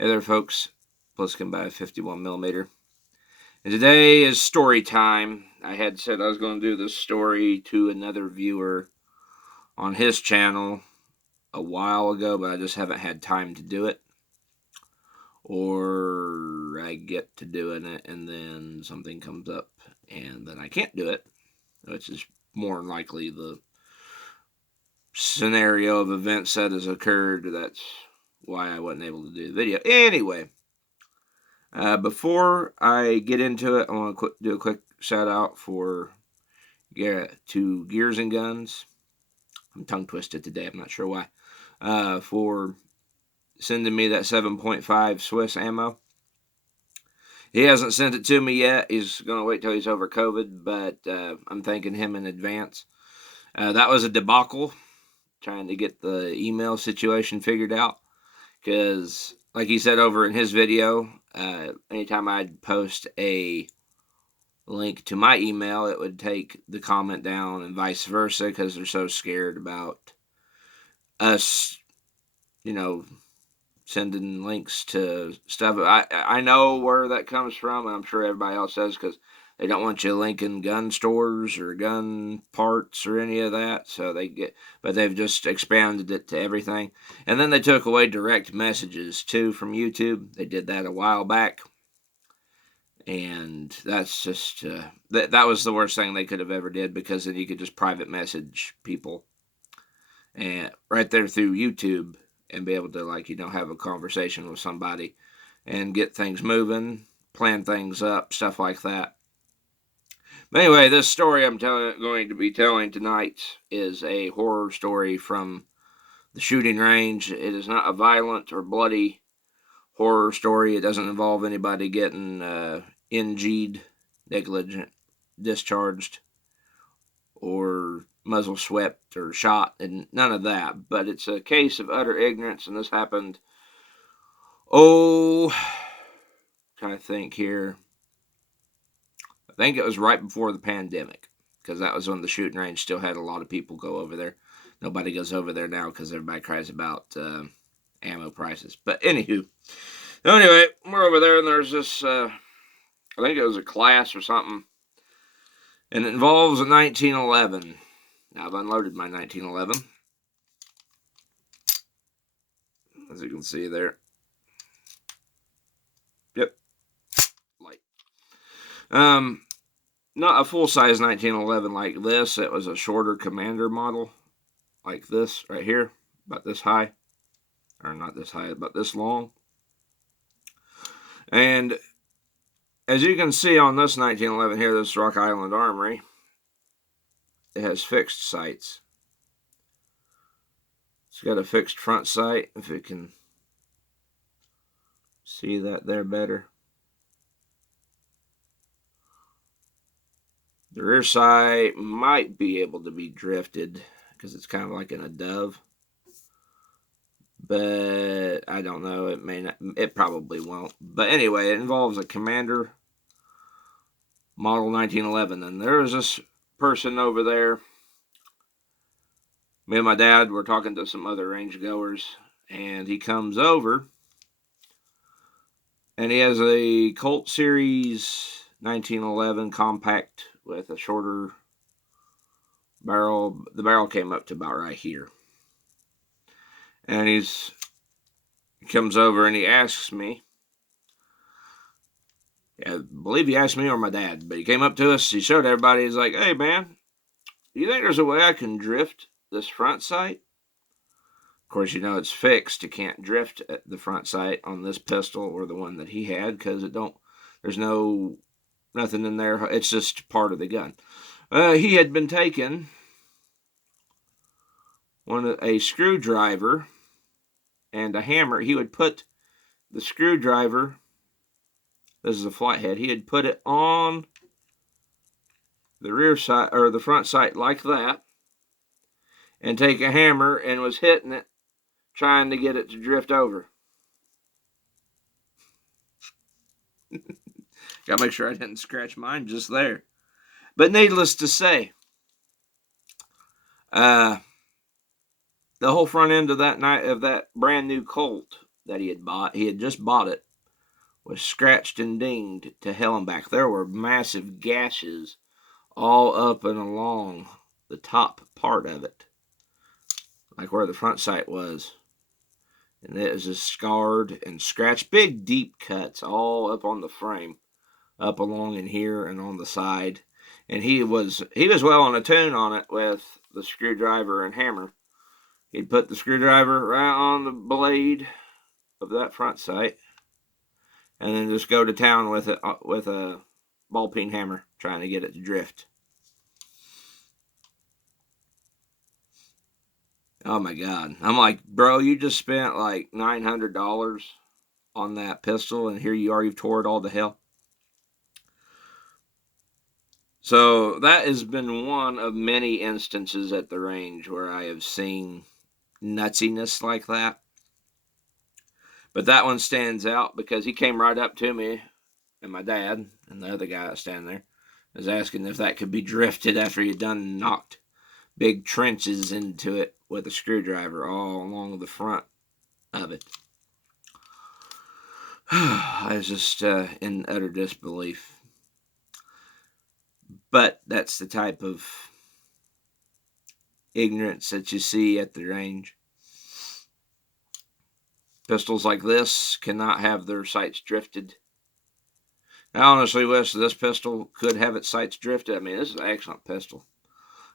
Hey there, folks. Pliskin by 51mm. And today is story time. I had said I was going to do this story to another viewer on his channel a while ago, but I just haven't had time to do it. Or I get to doing it and then something comes up and then I can't do it, which is more than likely the scenario of events that has occurred. That's why I wasn't able to do the video. Anyway. Before I get into it, I want to do a quick shout out to Gears and Guns. I'm tongue twisted today. I'm not sure why. For sending me that 7.5 Swiss ammo. He hasn't sent it to me yet. He's going to wait till he's over COVID, but I'm thanking him in advance. That was a debacle, trying to get the email situation figured out, because like he said over in his video, anytime I'd post a link to my email, it would take the comment down and vice versa, because they're so scared about us, sending links to stuff. I know where that comes from, and I'm sure everybody else does, because they don't want you linking gun stores or gun parts or any of that. So but they've just expanded it to everything. And then they took away direct messages too from YouTube. They did that a while back. And that's just, that was the worst thing they could have ever did, because then you could just private message people and right there through YouTube and be able to, have a conversation with somebody and get things moving, plan things up, stuff like that. But anyway, this story I'm going to be telling tonight is a horror story from the shooting range. It is not a violent or bloody horror story. It doesn't involve anybody getting NG'd, negligent, discharged, or muzzle swept or shot, and none of that. But it's a case of utter ignorance, and this happened, trying to think here. I think it was right before the pandemic, because that was when the shooting range still had a lot of people go over there. Nobody goes over there now because everybody cries about ammo prices. But anywho, anyway, we're over there, and there's this, I think it was a class or something, and it involves a 1911. Now, I've unloaded my 1911, as you can see there. Yep, light. Not a full-size 1911 like this. It was a shorter Commander model, like this right here, about this high. Or not this high, but this long. And as you can see on this 1911 here, this Rock Island Armory, it has fixed sights. It's got a fixed front sight, if you can see that there better. The rear sight might be able to be drifted, because it's kind of like in a dove. But I don't know. It may not. It probably won't. But anyway, it involves a Commander model 1911. And there's this person over there. Me and my dad were talking to some other range goers, and he comes over, and he has a Colt Series 1911 compact with a shorter barrel. The barrel came up to about right here. And he comes over and he asks me, I believe he asked me or my dad, but he came up to us, he showed everybody, he's like, "Hey man, do you think there's a way I can drift this front sight?" Of course, it's fixed. You can't drift at the front sight on this pistol or the one that he had, because there's nothing in there. It's just part of the gun. He had been taking a screwdriver and a hammer. He would put the screwdriver, this is a flathead, he had put it on the rear sight or the front sight like that, and take a hammer and was hitting it, trying to get it to drift over. Gotta make sure I didn't scratch mine just there. But needless to say, the whole front end of that brand new Colt that he had bought. He had just bought it. Was scratched and dinged to hell and back. There were massive gashes all up and along the top part of it, like where the front sight was. And it was just scarred and scratched. Big, deep cuts all up on the frame, up along in here and on the side. And he was well on a tune on it with the screwdriver and hammer. He'd put the screwdriver right on the blade of that front sight, and then just go to town with it with a ball peen hammer, trying to get it to drift. Oh my God! I'm like, bro, you just spent like $900 on that pistol, and here you are, you've tore it all to hell. So that has been one of many instances at the range where I have seen nutsiness like that. But that one stands out because he came right up to me, and my dad and the other guy that's standing there was asking if that could be drifted after he'd done knocked big trenches into it with a screwdriver all along the front of it. I was just in utter disbelief. But that's the type of ignorance that you see at the range. Pistols like this cannot have their sights drifted. I honestly wish this pistol could have its sights drifted. I mean, this is an excellent pistol.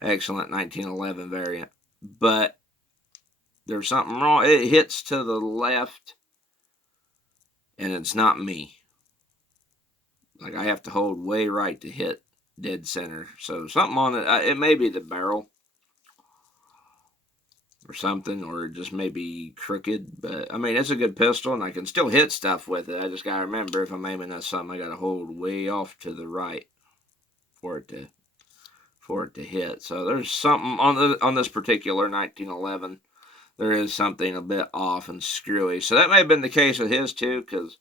Excellent 1911 variant. But there's something wrong. It hits to the left, and it's not me. Like, I have to hold way right to hit dead center. So something on it. It may be the barrel or something, or just maybe crooked. But I mean, it's a good pistol, and I can still hit stuff with it. I just gotta remember, if I'm aiming at something, I gotta hold way off to the right for it to hit. So there's something on this particular 1911. There is something a bit off and screwy. So that may have been the case with his too, because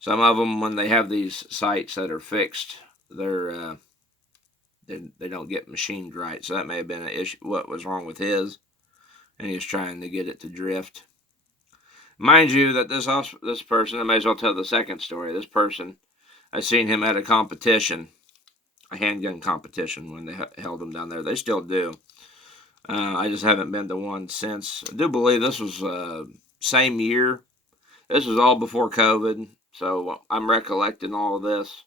some of them, when they have these sights that are fixed, they don't get machined right. So that may have been an issue. What was wrong with his? And he was trying to get it to drift. Mind you, that this person, I may as well tell the second story. This person, I seen him at a competition, a handgun competition, when they held them down there. They still do. I just haven't been to one since. I do believe this was same year. This was all before COVID, so I'm recollecting all of this.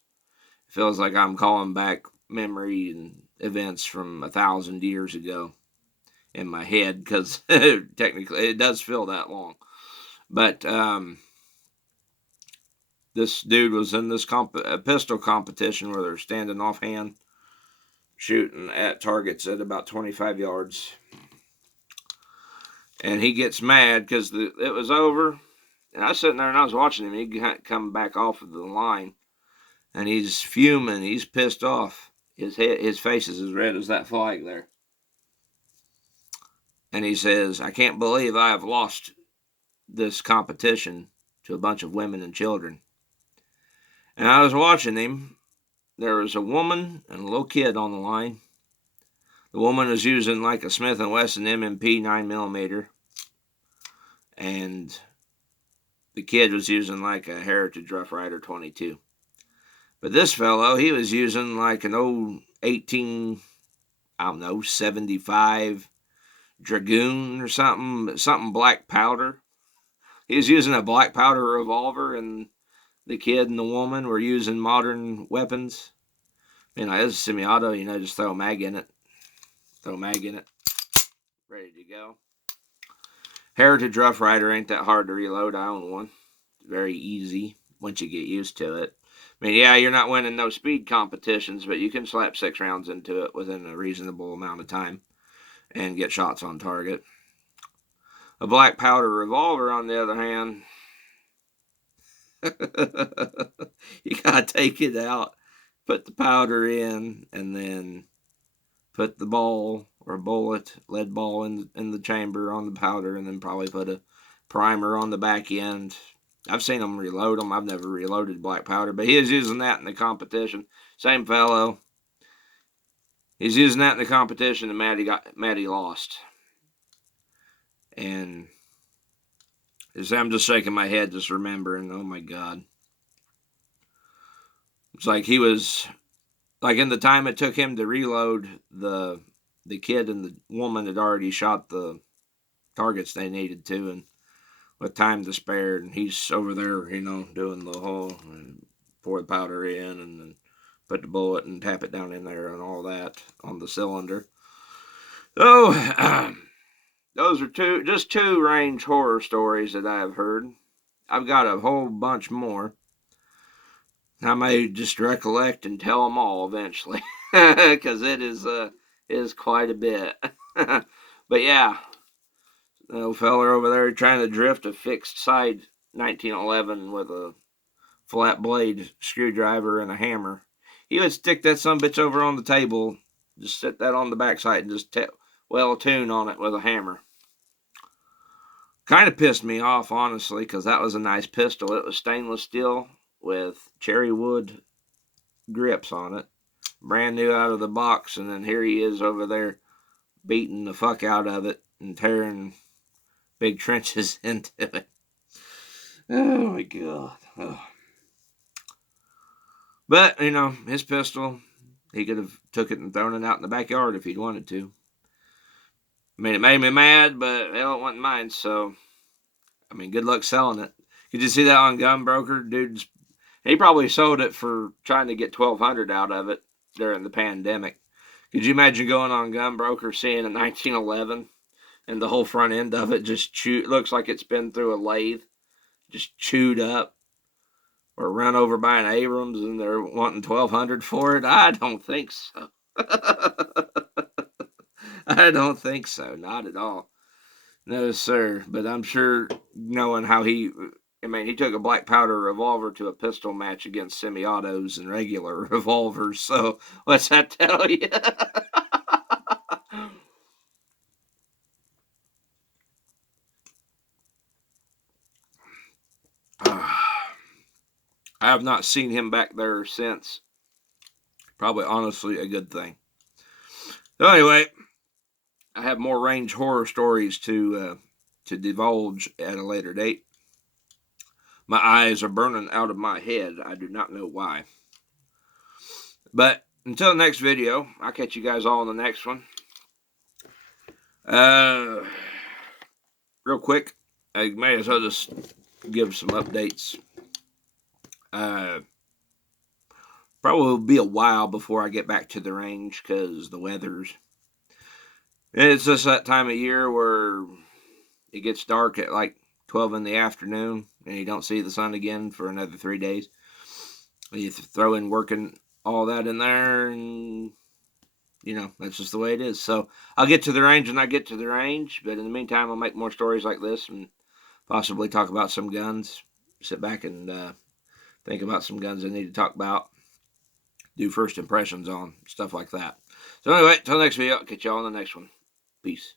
It feels like I'm calling back memory and events from 1,000 years ago in my head, because technically it does feel that long. But this dude was in this pistol competition where they're standing offhand, shooting at targets at about 25 yards. And he gets mad because it was over. And I was sitting there and I was watching him. He come back off of the line. And he's fuming. He's pissed off. His face is as red as that flag there. And he says, "I can't believe I have lost this competition to a bunch of women and children." And I was watching him. There was a woman and a little kid on the line. The woman was using like a Smith & Wesson M&P 9mm. And the kid was using like a Heritage Rough Rider 22. But this fellow, he was using like an old 75 Dragoon or something black powder. He was using a black powder revolver, and the kid and the woman were using modern weapons. This is semi-auto, just throw a mag in it. Ready to go. Heritage Rough Rider ain't that hard to reload. I own one. It's very easy once you get used to it. You're not winning no speed competitions, but you can slap 6 rounds into it within a reasonable amount of time and get shots on target. A black powder revolver, on the other hand, you gotta take it out, put the powder in, and then put the ball or lead ball in the chamber on the powder, and then probably put a primer on the back end. I've seen them reload them. I've never reloaded black powder, but he was using that in the competition. Same fellow. He's using that in the competition, and Maddie lost. And I'm just shaking my head just remembering. Oh my God. It's like he was, like in the time it took him to reload, the kid and the woman had already shot the targets they needed to, and with time to spare, and he's over there, doing the whole pour the powder in and then put the bullet and tap it down in there and all that on the cylinder. Oh, those are just two range horror stories that I have heard. I've got a whole bunch more. I may just recollect and tell them all eventually, because it is quite a bit. But yeah, the old feller over there trying to drift a fixed side 1911 with a flat blade screwdriver and a hammer. He would stick that sumbitch over on the table, just set that on the backside and just tune on it with a hammer. Kind of pissed me off, honestly, because that was a nice pistol. It was stainless steel with cherry wood grips on it. Brand new out of the box, and then here he is over there beating the fuck out of it and tearing big trenches into it. Oh my God. Oh. But, his pistol, he could have took it and thrown it out in the backyard if he'd wanted to. I mean, it made me mad, but hell, it wasn't mine, so, I mean, good luck selling it. Could you see that on Gunbroker? Dude's, he probably sold it for trying to get $1,200 out of it during the pandemic. Could you imagine going on Gunbroker, seeing a 1911 and the whole front end of it just looks like it's been through a lathe, just chewed up? Or run over by an Abrams and they're wanting $1,200 for it? I don't think so. I don't think so. Not at all. No, sir. But I'm sure, knowing how he took a black powder revolver to a pistol match against semi-autos and regular revolvers. So what's that tell you? I have not seen him back there since. Probably, honestly, a good thing. So anyway, I have more range horror stories to divulge at a later date. My eyes are burning out of my head. I do not know why. But until the next video, I'll catch you guys all in the next one. Real quick, I may as well just give some updates. Probably will be a while before I get back to the range because the weather's. It's just that time of year where it gets dark at like 12 in the afternoon and you don't see the sun again for another 3 days. You throw in working all that in there, and that's just the way it is. So I'll get to the range when I get to the range, but in the meantime, I'll make more stories like this and possibly talk about some guns. Sit back and think about some guns I need to talk about. Do first impressions on stuff like that. So anyway, until next video, I'll catch y'all on the next one. Peace.